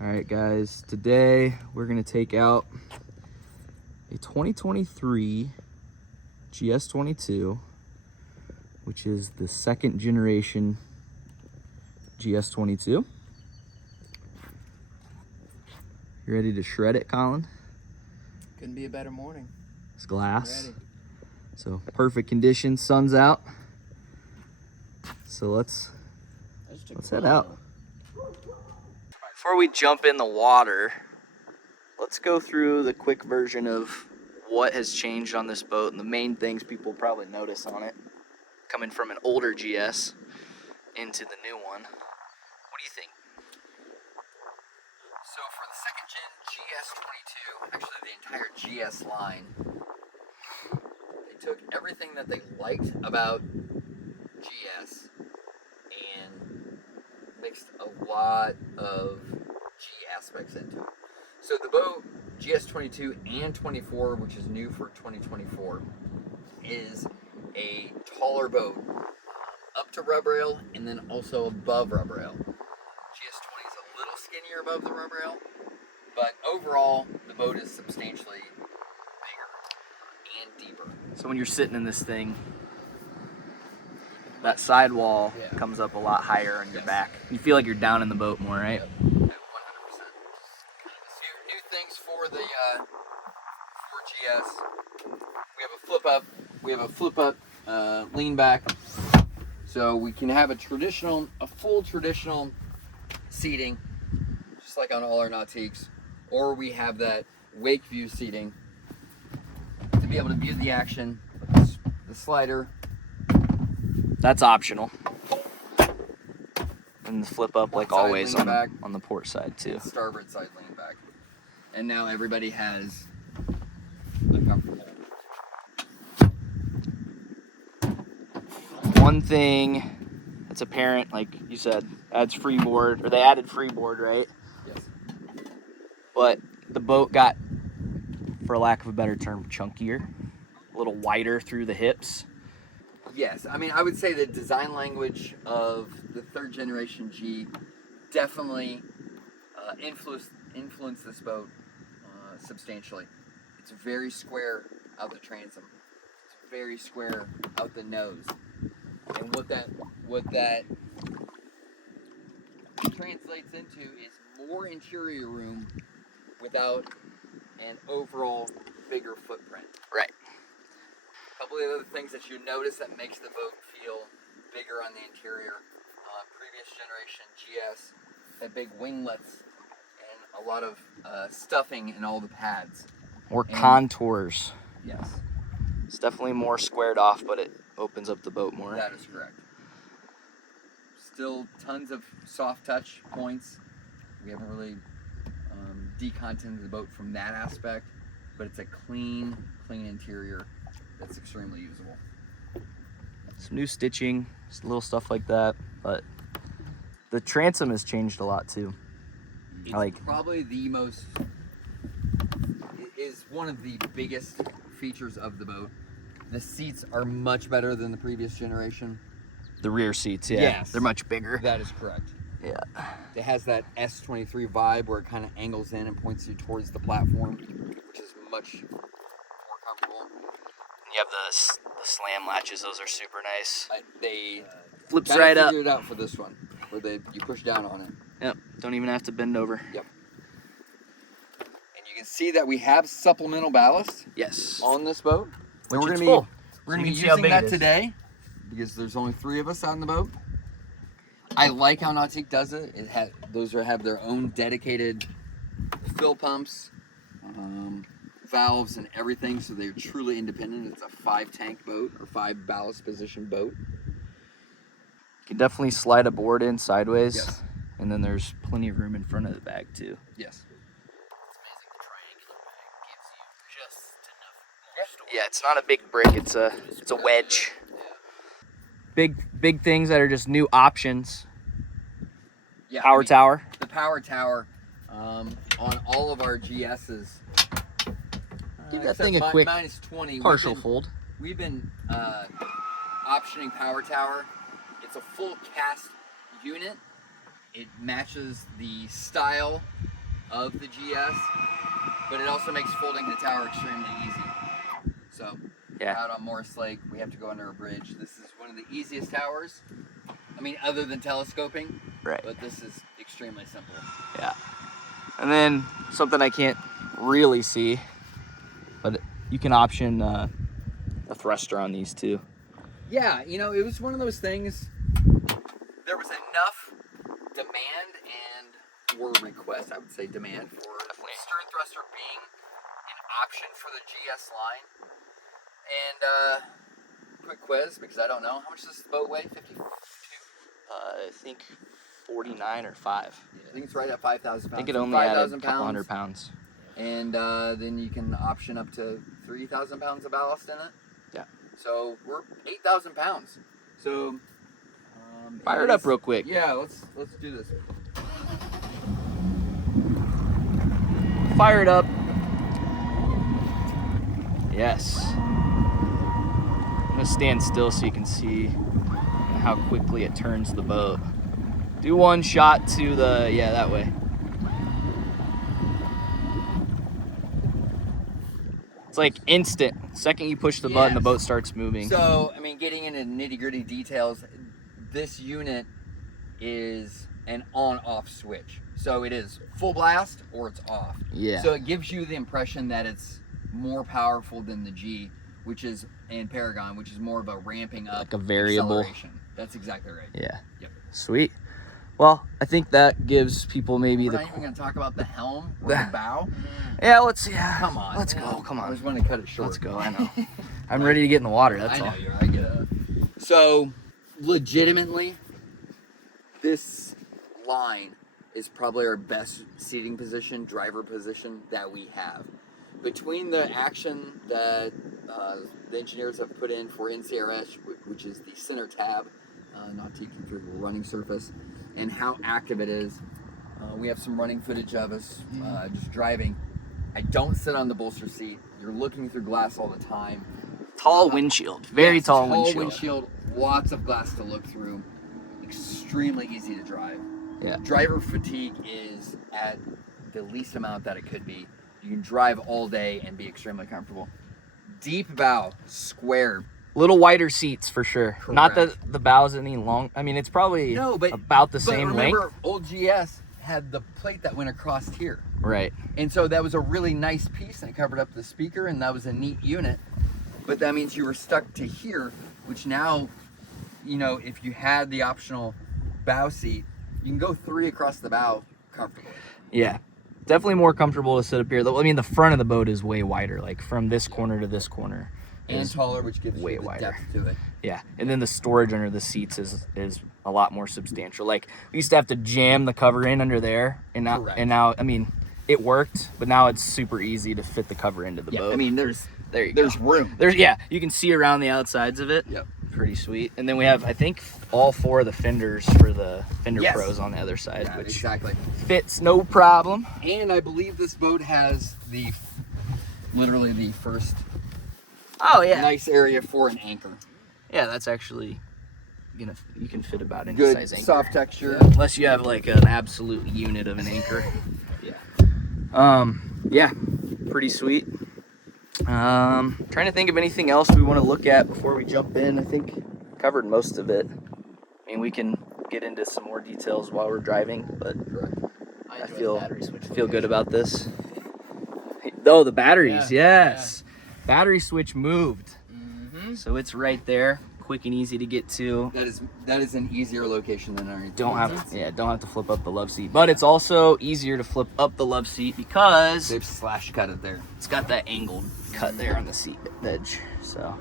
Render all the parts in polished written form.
All right, guys, today we're gonna take out a 2023 GS22, which is the second generation GS22. You ready to shred it, Colin? Couldn't be a better morning. It's glass. Ready. So perfect condition, sun's out. So let's head out. Before we jump in the water, let's go through the quick version of what has changed on this boat and the main things people probably notice on it, coming from an older GS into the new one. What do you think? So for the second gen GS22, actually the entire GS line, they took everything that they liked about GS and mixed a lot of G aspects into it. So the boat GS22 and 24, which is new for 2024, is a taller boat, up to rub rail and then also above rub rail. GS20 is a little skinnier above the rub rail, but overall the boat is substantially bigger and deeper. So when you're sitting in this thing, that sidewall comes up a lot higher on your back. You feel like you're down in the boat more, right? Yep, 100%. New things for the for GS. We have a flip up. We have a flip up lean back, so we can have a full traditional seating, just like on all our Nautiques, or we have that wake view seating to be able to view the action with the slider. That's optional. And the flip up, like always, on the port side too. Starboard side lean back. And now everybody has a comfortable. One thing that's apparent, like you said, adds freeboard, or they added freeboard, right? Yes. But the boat got, for lack of a better term, chunkier, a little wider through the hips. Yes, I mean, I would say the design language of the third generation G definitely influenced this boat substantially. It's very square out the transom. It's very square out the nose. And what that translates into is more interior room without an overall bigger footprint. Right. A couple of other things that you notice that makes the boat feel bigger on the interior. Previous generation GS had big winglets and a lot of stuffing in all the pads. More contours. Yes. It's definitely more squared off, but it opens up the boat more. That is correct. Still tons of soft touch points. We haven't really decontented the boat from that aspect, but it's a clean interior that's extremely usable. Some new stitching, just little stuff like that, but the transom has changed a lot too. It's probably is one of the biggest features of the boat. The seats are much better than the previous generation. The rear seats, yeah. Yes. They're much bigger. That is correct. Yeah. It has that S23 vibe where it kind of angles in and points you towards the platform, which is much more comfortable. You have the slam latches; those are super nice. They flips right up. Figured it out for this one, where you push down on it. Yep. Don't even have to bend over. Yep. And you can see that we have supplemental ballast. Yes. On this boat. Which We're is going full. to be using that today because there's only 3 of us out in the boat. I like how Nautique does it. Those have their own dedicated fill pumps, valves, and everything, so they're truly independent. It's a 5-tank boat or 5 ballast position boat. You can definitely slide a board in sideways. Yes. And then there's plenty of room in front of the bag too. Yes. It's amazing the triangular bag gives you just enough more storage. Yeah, it's not a big brick, it's a wedge. Yeah. Big things that are just new options. Yeah, Power tower. The power tower on all of our GSs. Give that thing a quick -20 partial fold. We've been optioning power tower. It's a full cast unit. It matches the style of the GS, but it also makes folding the tower extremely easy. So out on Morris Lake, we have to go under a bridge. This is one of the easiest towers. I mean, other than telescoping, Right. but this is extremely simple. Yeah. And then something I can't really see, but you can option a thruster on these too. Yeah, you know, it was one of those things. There was enough demand or request, I would say demand, for stern thruster being an option for the GS line. And quick quiz, because I don't know, how much does this boat weigh? 52? I think 49 or 5. Yeah, I think it's right at 5,000 pounds. I think it only added a couple pounds. 100 pounds. And then you can option up to 3,000 pounds of ballast in it. Yeah. So we're 8,000 pounds. So fire it up real quick. Yeah, let's do this. Fire it up. Yes. I'm gonna stand still so you can see how quickly it turns the boat. Do one shot to the, yeah, that way. It's like instant. Second you push the button, the boat starts moving. So, I mean, getting into nitty-gritty details, this unit is an on-off switch. So it is full blast or it's off. Yeah. So it gives you the impression that it's more powerful than the G, which is, and Paragon, which is more of a ramping up, like a variable acceleration. That's exactly right. Yeah. Yep. Sweet. Well, I think that gives people maybe We're not even going to talk about the helm or the bow. Yeah, yeah. Come on. Let's go. Come on. I just want to cut it short. Let's go. I know. I'm ready to get in the water. That's all. I know you are. I get it. So, legitimately, this line is probably our best seating position, driver position that we have. Between the action that the engineers have put in for NCRS, which is the center tab, Nautique through the running surface, and how active it is, we have some running footage of us just driving. I don't sit on the bolster seat. You're looking through glass all the time. Tall windshield. Very tall windshield. Lots of glass to look through. Extremely easy to drive. Yeah. Driver fatigue is at the least amount that it could be. You can drive all day and be extremely comfortable. Deep bow, square. Little wider seats for sure. Correct. Not that the bow's any long. I mean, it's probably about the same remember, length. Old GS had the plate that went across here. Right. And so that was a really nice piece and it covered up the speaker and that was a neat unit. But that means you were stuck to here, which now, you know, if you had the optional bow seat, you can go 3 across the bow comfortably. Yeah. Definitely more comfortable to sit up here. I mean, the front of the boat is way wider, like from this corner to this corner. And taller, which gives way you the wider depth to it. Yeah, and then the storage under the seats is a lot more substantial. Like, we used to have to jam the cover in under there, and now I mean, it worked, but now it's super easy to fit the cover into the boat. I mean, there's room. You can see around the outsides of it. Yep. Pretty sweet. And then we have, I think, all 4 of the fenders for the fender pros on the other side, which exactly fits no problem. And I believe this boat has literally the first nice area for an anchor. Yeah, that's actually you can fit about any good size anchor. Soft texture. Yeah. Unless you have like an absolute unit of an anchor. Yeah, pretty sweet. Trying to think of anything else we want to look at before we jump in. I think covered most of it. I mean, we can get into some more details while we're driving, but I feel good about this. Oh, the batteries, yes. Yeah. Battery switch moved. Mm-hmm. So it's right there, quick and easy to get to. That is an easier location than our don't have to flip up the love seat, but it's also easier to flip up the love seat because they've slash cut it there. It's got that angled cut there on the seat edge, so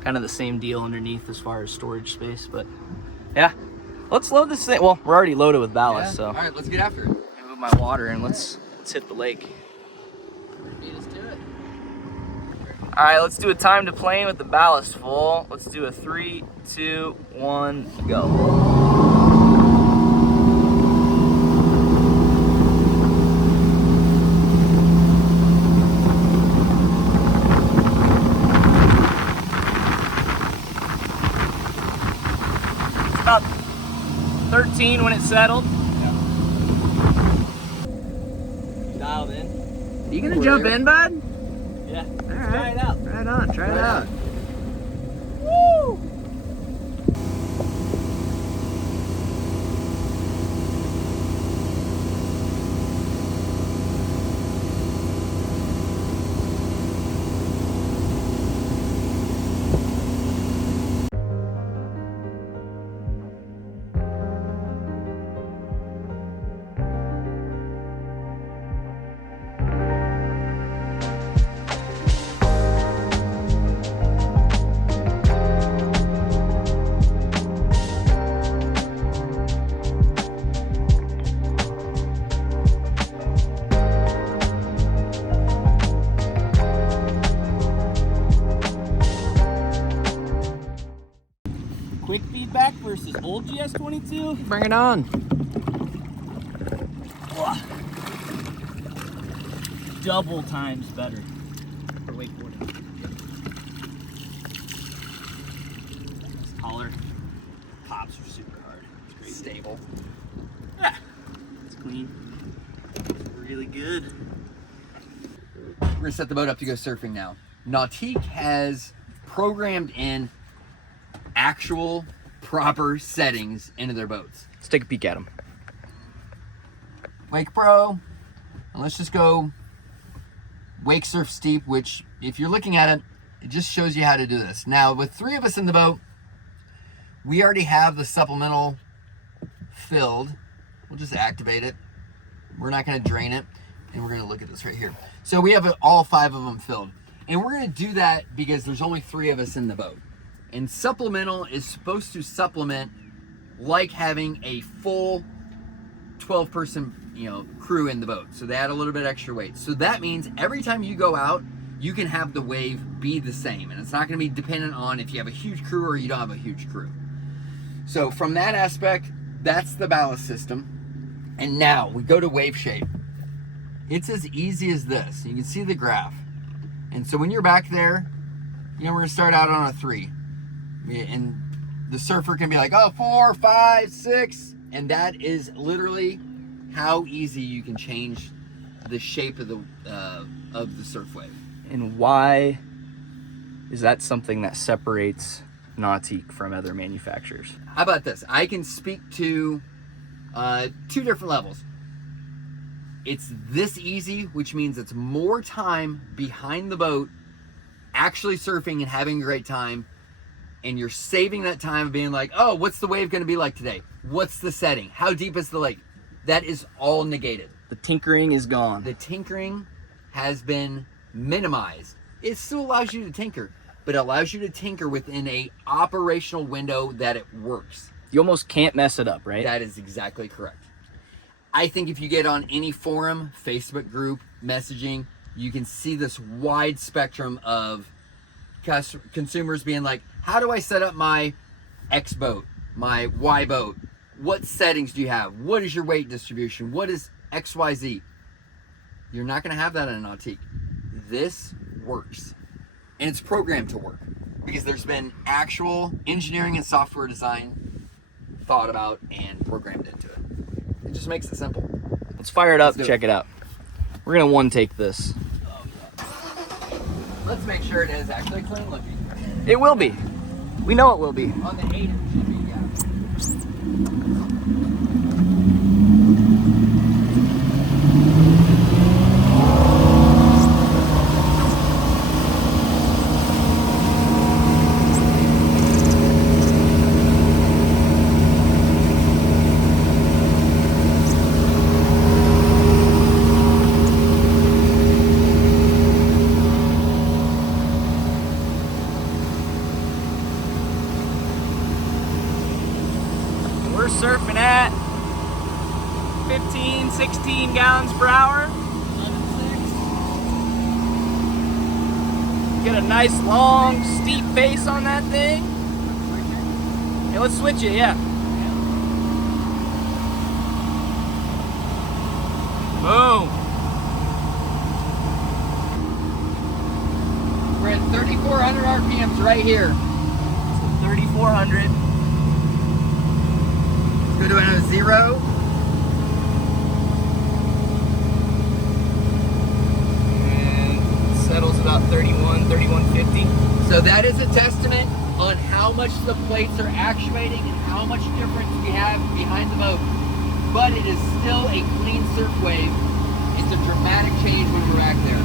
kind of the same deal underneath as far as storage space. But yeah, let's load this thing. Well, we're already loaded with ballast, so all right, let's get after it. Move my water and let's hit the lake. Let's do it. All right, let's do a time to plane with the ballast full. Let's do a 3, 2, 1, go. It's about 13 when it settled. dialed in. You gonna jump in, bud? Yeah. All Let's right. try it out. Right on. Try it out. Woo! Quick feedback versus old GS22. Bring it on. Double times better for wakeboarding. It's taller. Pops are super hard. It's great. Stable. Yeah. It's clean. It's really good. We're gonna set the boat up to go surfing now. Nautique has programmed in actual proper settings into their boats. Let's take a peek at them. Wake Pro, and let's just go wake surf steep, which if you're looking at it, it just shows you how to do this. Now with 3 of us in the boat, we already have the supplemental filled. We'll just activate it. We're not gonna drain it, and we're gonna look at this right here. So we have all 5 of them filled. And we're gonna do that because there's only 3 of us in the boat. And supplemental is supposed to supplement like having a full 12-person, crew in the boat. So they add a little bit extra weight. So that means every time you go out, you can have the wave be the same. And it's not gonna be dependent on if you have a huge crew or you don't have a huge crew. So from that aspect, that's the ballast system. And now we go to wave shape. It's as easy as this. You can see the graph. And so when you're back there, we're gonna start out on a 3. And the surfer can be like, oh, 4, 5, 6. And that is literally how easy you can change the shape of the surf wave. And why is that something that separates Nautique from other manufacturers? How about this? I can speak to 2 different levels. It's this easy, which means it's more time behind the boat actually surfing and having a great time, and you're saving that time of being like, oh, what's the wave going to be like today? What's the setting? How deep is the lake? That is all negated. The tinkering is gone. The tinkering has been minimized. It still allows you to tinker, but it allows you to tinker within a operational window that it works. You almost can't mess it up, right? That is exactly correct. I think if you get on any forum, Facebook group, messaging, you can see this wide spectrum of consumers being like, how do I set up my X boat, my Y boat? What settings do you have? What is your weight distribution? What is XYZ? You're not going to have that in a Nautique. This works. And it's programmed to work because there's been actual engineering and software design thought about and programmed into it. It just makes it simple. Let's fire it up and Let's do check it out. We're going to one take this. Let's make sure it is actually clean looking. It will be. We know it will be. On the 8 it should be, yeah. We're surfing at 15, 16 gallons per hour. 11.6. Get a nice long steep face on that thing. Yeah, let's switch it, yeah. Boom. We're at 3,400 RPMs right here. 3,400. Go to a 0. is a testament on how much the plates are actuating and how much difference we have behind the boat. But it is still a clean surf wave. It's a dramatic change when we're back there.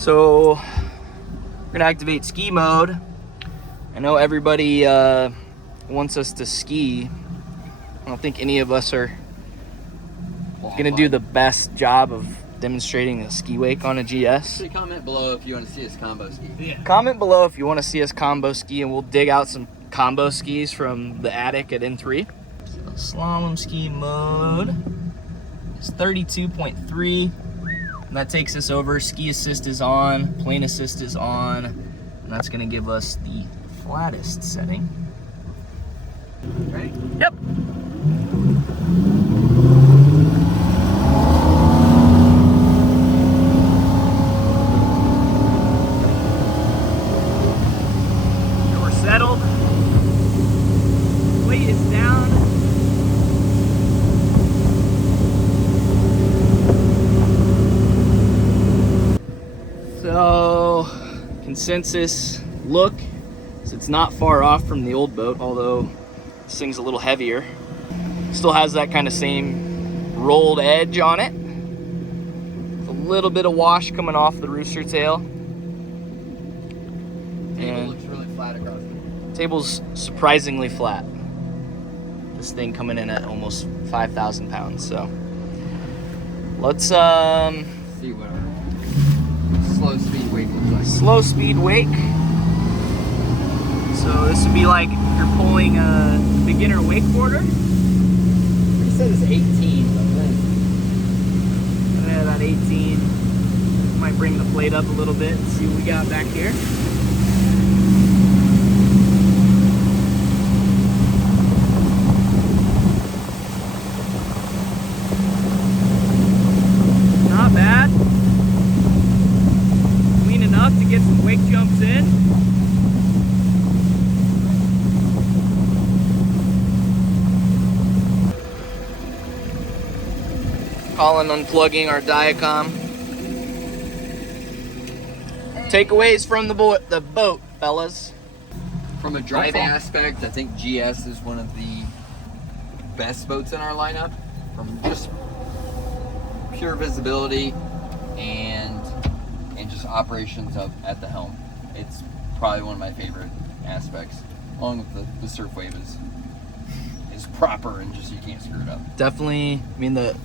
So we're gonna activate ski mode. I know everybody wants us to ski. I don't think any of us are gonna do the best job of demonstrating a ski wake on a GS. Actually, comment below if you want to see us combo ski. Yeah. Comment below if you want to see us combo ski, and we'll dig out some combo skis from the attic at N3. So slalom ski mode is 32.3. And that takes us over. Ski assist is on, plane assist is on, and that's gonna give us the flattest setting. Ready? Yep. And we're settled. Weight is down. So, consensus look, so it's not far off from the old boat, although this thing's a little heavier. Still has that kind of same rolled edge on it. With a little bit of wash coming off the rooster tail. Table looks really flat across the Table's surprisingly flat. This thing coming in at almost 5,000 pounds, so. Let's see what our slow speed wake looks like. slow speed wake. So this would be like if you're pulling a beginner wakeboarder. He said it's 18, but Yeah, about 18. Might bring the plate up a little bit and see what we got back here. Not bad. Clean enough to get some wake jumps in. Colin unplugging our Diacom. Takeaways from the boat, fellas. from a driving aspect, I think GS is one of the best boats in our lineup. From just pure visibility and just operations at the helm. It's probably one of my favorite aspects, along with the surf wave is proper and just you can't screw it up. Definitely, I mean the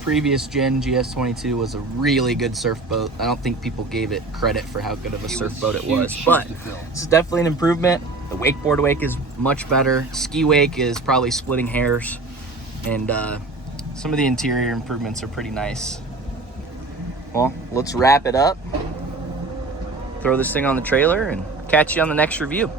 previous gen GS22 was a really good surf boat. I don't think people gave it credit for how good of a surf boat it was, but this is definitely an improvement. The wakeboard wake is much better. Ski wake is probably splitting hairs, and some of the interior improvements are pretty nice. Well, let's wrap it up, throw this thing on the trailer, and catch you on the next review.